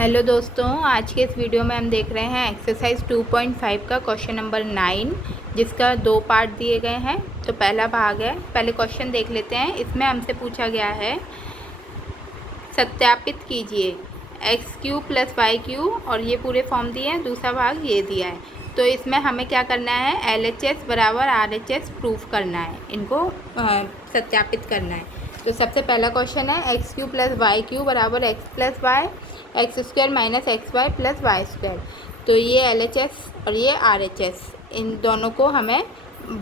Hello दोस्तों, आज के इस वीडियो में हम देख रहे हैं एक्सरसाइज 2.5 का क्वेश्चन नंबर 9, जिसका 2 पार्ट दिए गए हैं। तो पहला भाग है, पहले क्वेश्चन देख लेते हैं। इसमें हमसे पूछा गया है सत्यापित कीजिए x³ + y³ और ये पूरे फॉर्म दिए हैं। दूसरा भाग ये दिया है। तो इसमें हमें क्या करना है, LHS बराबर RHS प्रूफ करना है, इनको सत्यापित करना है। तो सबसे पहला क्वेश्चन है x³ + y³ बराबर x + y x² - xy + y²। तो ये LHS और ये RHS, इन दोनों को हमें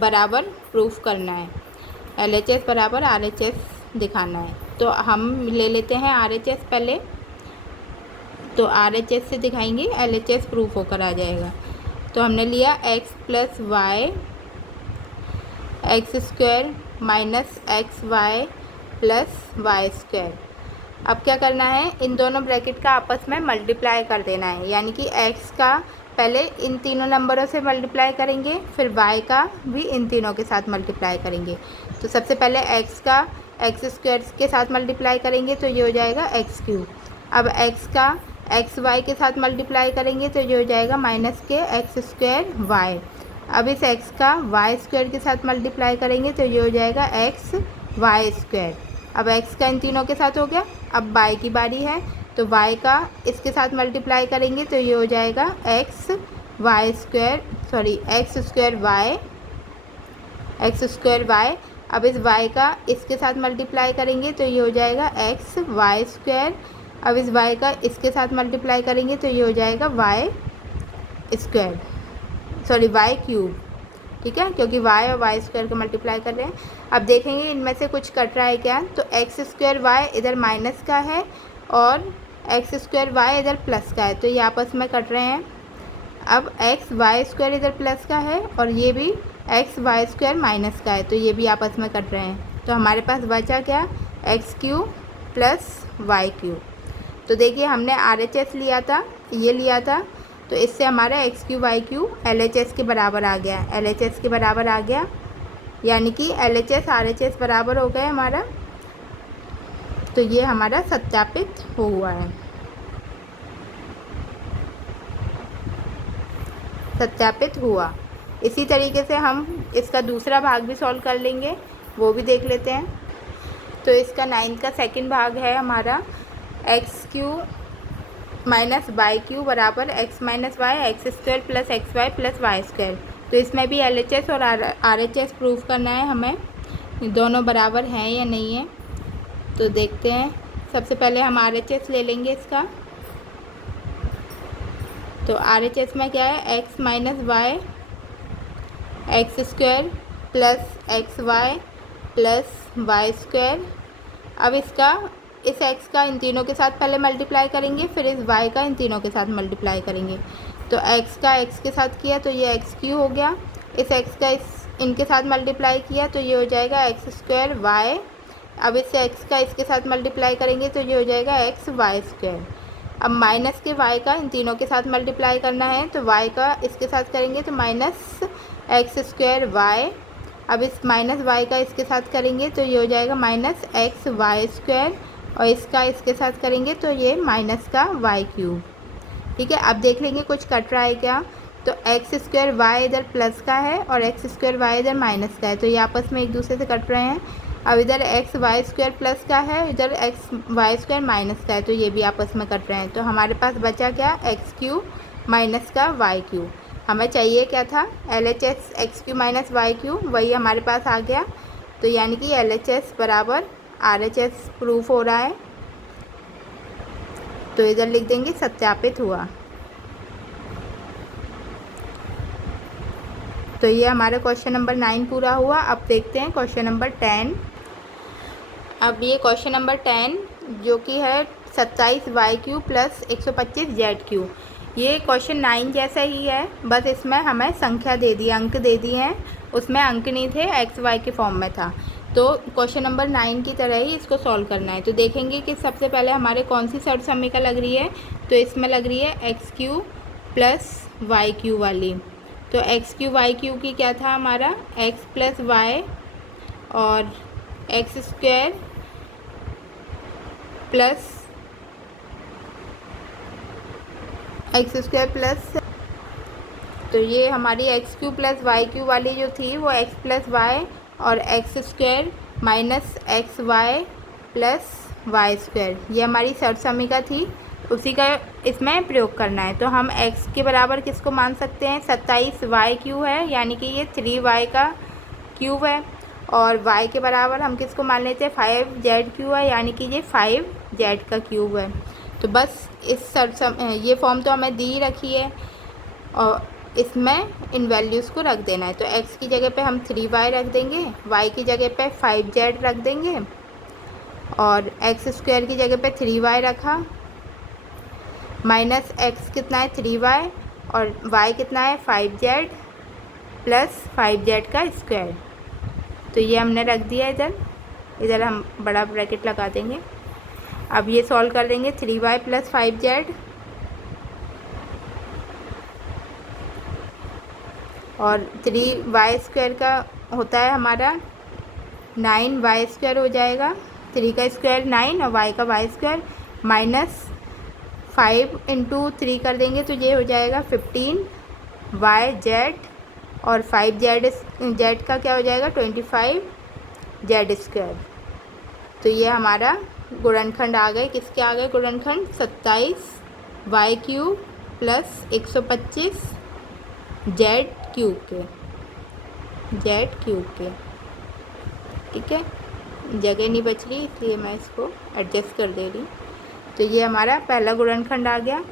बराबर प्रूफ करना है। LHS बराबर RHS दिखाना है। तो हम ले लेते हैं RHS पहले। तो RHS से दिखाएंगे, LHS प्रूफ होकर आ जाएगा। तो हमने लिया x + y x² - xy + y²। अब क्या करना है, इन दोनों ब्रैकेट का आपस में मल्टीप्लाई कर देना है। यानी कि x का पहले इन तीनों नंबरों से मल्टीप्लाई करेंगे, फिर y का भी इन तीनों के साथ मल्टीप्लाई करेंगे। तो सबसे पहले x का x² के साथ मल्टीप्लाई करेंगे तो ये हो जाएगा x³। अब x का xy के साथ मल्टीप्लाई करेंगे तो ये हो जाएगा -x²y। अब इस x का y² के साथ मल्टीप्लाई करेंगे तो ये हो जाएगा xy²। अब x का इन तीनों के साथ हो गया। अब y की बारी है, तो y का इसके साथ मल्टीप्लाई करेंगे तो ये हो जाएगा x² y। अब इस y का इसके साथ मल्टीप्लाई करेंगे तो ये हो जाएगा xy²। अब इस y का इसके साथ मल्टीप्लाई करेंगे तो ये हो जाएगा y³ ठीक है, क्योंकि y और y² का मल्टीप्लाई कर रहे हैं। अब देखेंगे इनमें से कुछ कट रहा है क्या। तो x² इधर माइनस का है और x² इधर प्लस का है, तो ये आपस में कट रहे हैं। अब xy² इधर प्लस का है और ये भी xy² माइनस का है, तो ये भी आपस में कट रहे हैं। तो हमारे पास बचा क्या, x³ + y³। तो देखिए हमने RHS लिया था, ये लिया था, तो इससे हमारा x³ y³ LHS के बराबर आ गया, LHS के बराबर आ गया। यानी कि LHS RHS बराबर हो गए हमारा। तो ये हमारा सत्यापित हुआ है, सत्यापित हुआ। इसी तरीके से हम इसका दूसरा भाग भी सॉल्व कर लेंगे, वो भी देख लेते हैं। तो इसका 9 का सेकंड भाग है हमारा x³ - y³ बराबर x - y x² + xy + y²। तो इसमें भी LHS और RHS प्रूफ करना है हमें, दोनों बराबर हैं या नहीं है। तो देखते हैं। सबसे पहले हम RHS ले लेंगे इसका। तो RHS में क्या है, x - y x² + xy + y²। अब इसका इस x का इन तीनों के साथ पहले मल्टीप्लाई करेंगे, फिर इस y का इन तीनों के साथ मल्टीप्लाई करेंगे। तो x का x के साथ किया तो ये x³ हो गया। इस x का इनके साथ मल्टीप्लाई किया तो ये हो जाएगा x² अब इस x का इसके साथ मल्टीप्लाई करेंगे तो ये हो जाएगा xy²। अब माइनस के y का इन तीनों के साथ मल्टीप्लाई करना है, तो y का इसके साथ करेंगे तो -x²y। अब इस -y का इसके साथ करेंगे तो ये हो जाएगा -xy²। और इसका इसके साथ करेंगे तो ये माइनस का y³ ठीक है। अब देख लेंगे कुछ कट रहा है क्या। तो x² इधर प्लस का है और x² इधर माइनस का है, तो ये आपस में एक दूसरे से कट रहे हैं। अब इधर xy² प्लस का है, इधर xy² माइनस का है, तो ये भी आपस में कट रहे हैं। तो हमारे पास बचा क्या, x³ माइनस का y³। हमें चाहिए क्या था, LHS x³ - y³, वही हमारे पास आ गया। तो यानी कि LHS बराबर RHS प्रूफ हो रहा है। तो इधर लिख देंगे सत्यापित हुआ। तो ये हमारा क्वेश्चन नंबर 9 पूरा हुआ। अब देखते हैं क्वेश्चन नंबर 10। अब ये क्वेश्चन नंबर 10 जो कि है 27y³ + 125z³। ये क्वेश्चन 9 जैसा ही है, बस इसमें हमें संख्या दे दी, अंक दे दिए हैं। उसमें अंक नहीं थे, xy के फॉर्म में था। तो क्वेश्चन नंबर 9 की तरह ही इसको सॉल्व करना है। तो देखेंगे कि सबसे पहले हमारे कौन सी शर्त समीकरण लग रही है। तो इसमें लग रही है x³ + y³ वाली। तो x³ y³ की क्या था हमारा, x + y और x² + एक्स स्क्वायर प्लस, तो ये हमारी x cube plus y cube वाली जो थी वो एक्स प्लस वाई और x square minus x y plus y square, ये हमारी सर्व समीका थी, उसी का इसमें प्रयोग करना है। तो हम x के बराबर किसको मान सकते हैं, 27 वाई क्यू है, यानी कि ये 3 वाई का क्यूब है। और y के बराबर हम किसको मान लेते हैं, 5 जेड क्यू है, यानी कि ये 5 जेड का क्यूब है। तो बस ये फॉर्म तो हमें दी रखी है और इसमें इन वैल्यूज़ को रख देना है। तो x की जगह पे हम 3y रख देंगे, y की जगह पे 5z रख देंगे और एक्स स्क्वायर की जगह पे 3y रखा, माइनस x कितना है 3y और y कितना है 5z प्लस 5z का स्क्वायर। तो ये हमने रख दिया इधर हम बड़ा ब्रैकेट लगा देंगे। अब ये सॉल्व कर देंगे, 3y प्लस 5z और 3y स्क्वायर का होता है हमारा 9y स्क्वायर हो जाएगा, 3 का स्क्वायर 9 और y का y स्क्वायर माइनस 5 इंटू 3 कर देंगे तो ये हो जाएगा 15yz और 5z का क्या हो जाएगा 25z स्क्वायर। तो ये हमारा गुणनखंड आ गए, किसके आ गए गुणनखंड, 27y cube plus 125 Z cube के, ठीक है। जगह नहीं बच रही इसलिए मैं इसको एडजस्ट कर दे रही। तो ये हमारा पहला गुणनखंड आ गया।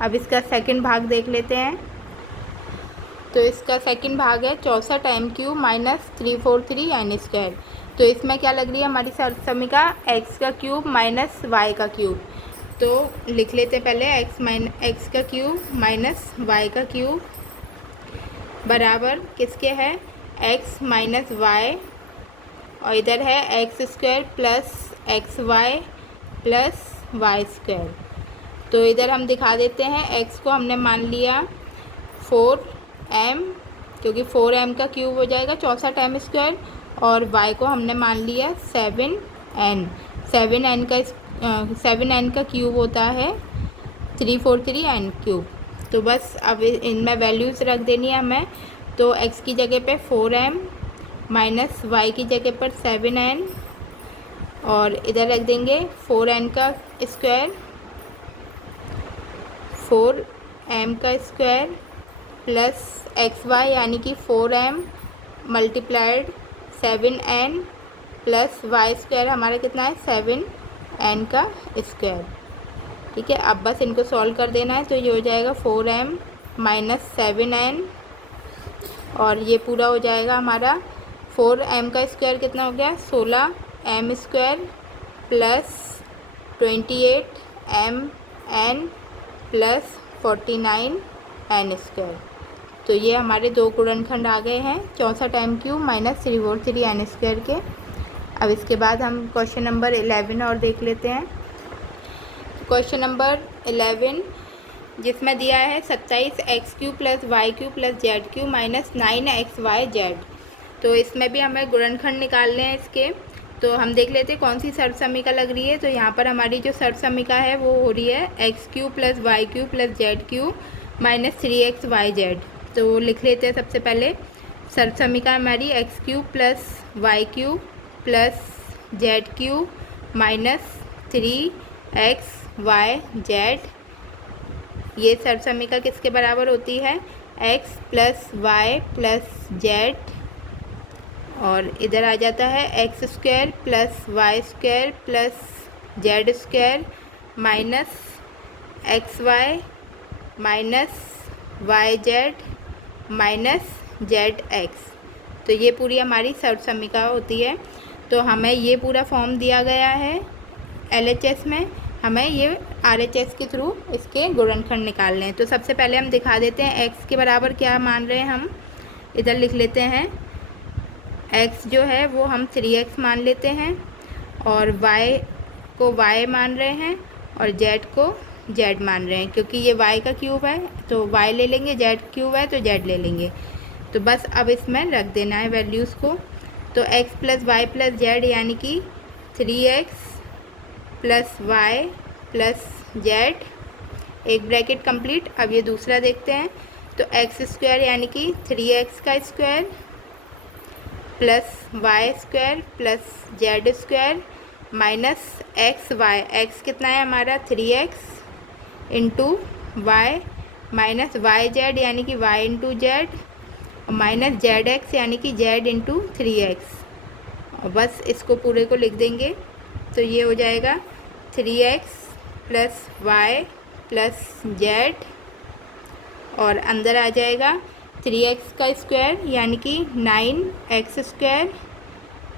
अब इसका सेकंड भाग देख लेते हैं। तो इसका सेकंड भाग है 64 m cube minus 343 n square. तो इसमें क्या लग रही है हमारी समीका, x का क्यूब माइनस y का क्यूब। तो लिख लेते हैं पहले x का क्यूब माइनस y का क्यूब बराबर किसके है, x माइनस y और इधर है x square plus x y plus y square. तो इधर हम दिखा देते हैं, x को हमने मान लिया 4m क्योंकि 4m का क्यूब हो जाएगा 64 m स्क्वायर और y को हमने मान लिया 7n का क्यूब होता है 343 n क्यूब। तो बस अब इनमें वैल्यूज़ रख देनी है हमें। तो x की जगह पे 4m माइनस y की जगह पर 7n और इधर रख देंगे 4n का स्क्वायर 4m का स्क्वायर प्लस xy यानी कि 4m multiplied 7n plus y square हमारा कितना है 7n का स्क्वायर, ठीक है। अब बस इनको सॉल्व कर देना है। तो ये हो जाएगा 4m माइनस 7n और ये पूरा हो जाएगा हमारा 4m का स्क्वायर कितना हो गया 16m square plus 28mn plus 49n square. तो ये हमारे दो गुणनखंड आ गए हैं 64 m cube minus 343 n square के। अब इसके बाद हम क्वेश्चन नंबर 11 और देख लेते हैं। क्वेश्चन नंबर 11 जिसमें दिया है 27 x cube plus y cube plus z cube minus 9xyz। तो इसमें भी हमें गुणनखंड निकालने हैं इसके। तो हम देख लेते हैं कौन सी सर्व समीका लग रही है। तो यहाँ पर हमारी जो सर्व समीका है वो हो रही है x cube plus y cube plus z cube minus 3xyz। तो लिख लेते हैं सबसे पहले सर्व समीका हमारी x cube plus y cube plus z cube minus 3xyz। ये सर्व समीका किसके बराबर होती है, x plus y plus z और इधर आ जाता है x square plus y square plus z square minus x y minus y z minus z x. तो ये पूरी हमारी सर्व समीका होती है। तो हमें ये पूरा फॉर्म दिया गया है LHS में, हमें ये RHS के थ्रू इसके गुणनखंड निकालने हैं। तो सबसे पहले हम दिखा देते हैं x के बराबर क्या मान रहे हैं हम। इधर लिख लेते हैं x जो है वो हम 3x मान लेते हैं और y को y मान रहे हैं और z को z मान रहे हैं। क्योंकि ये y का क्यूब है तो y ले लेंगे, z क्यूब है तो z ले लेंगे। तो बस अब इसमें रख देना है वैल्यूज़ को। तो x plus y plus z यानी कि 3x plus y plus z एक ब्रैकेट कंप्लीट। अब ये दूसरा देखते हैं। तो एक्स स्क्वायर यानी कि 3x का square plus y square plus z square minus x y. X कितना है हमारा 3x into y minus y z यानी कि y into z minus z x यानी कि जेड इंटू 3x। और बस इसको पूरे को लिख देंगे। तो ये हो जाएगा 3x plus y plus z और अंदर आ जाएगा 3x का स्क्वायर यानी कि 9x स्क्वायर,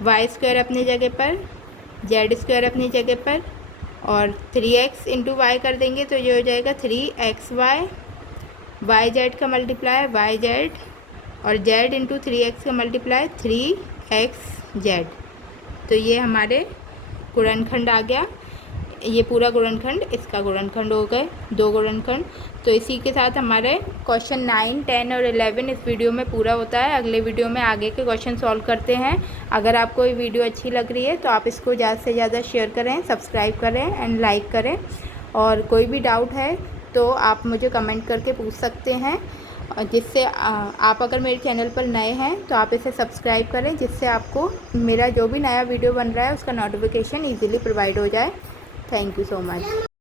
वाई स्क्वायर अपनी जगह पर, जेड स्क्वायर अपनी जगह पर और 3x इंटू वाई कर देंगे तो ये हो जाएगा 3xy, वाई जेड का मल्टीप्लाई वाई जेड और जेड इंटू 3x का मल्टीप्लाई 3xz। तो ये हमारे गुणनखंड आ गया। ये पूरा गुणनखंड, इसका गुणनखंड हो गए 2 गुणनखंड। तो इसी के साथ हमारे क्वेश्चन 9, 10 और 11 इस वीडियो में पूरा होता है। अगले वीडियो में आगे के क्वेश्चन सॉल्व करते हैं। अगर आपको ये वीडियो अच्छी लग रही है तो आप इसको ज़्यादा से ज़्यादा शेयर करें, सब्सक्राइब करें एंड लाइक करें। और कोई भी डाउट है तो आप मुझे कमेंट करके पूछ सकते हैं, जिससे आप अगर मेरे चैनल पर नए हैं तो आप इसे सब्सक्राइब करें, जिससे आपको मेरा जो भी नया वीडियो बन रहा है उसका नोटिफिकेशन ईज़िली प्रोवाइड हो जाए। Thank you so much.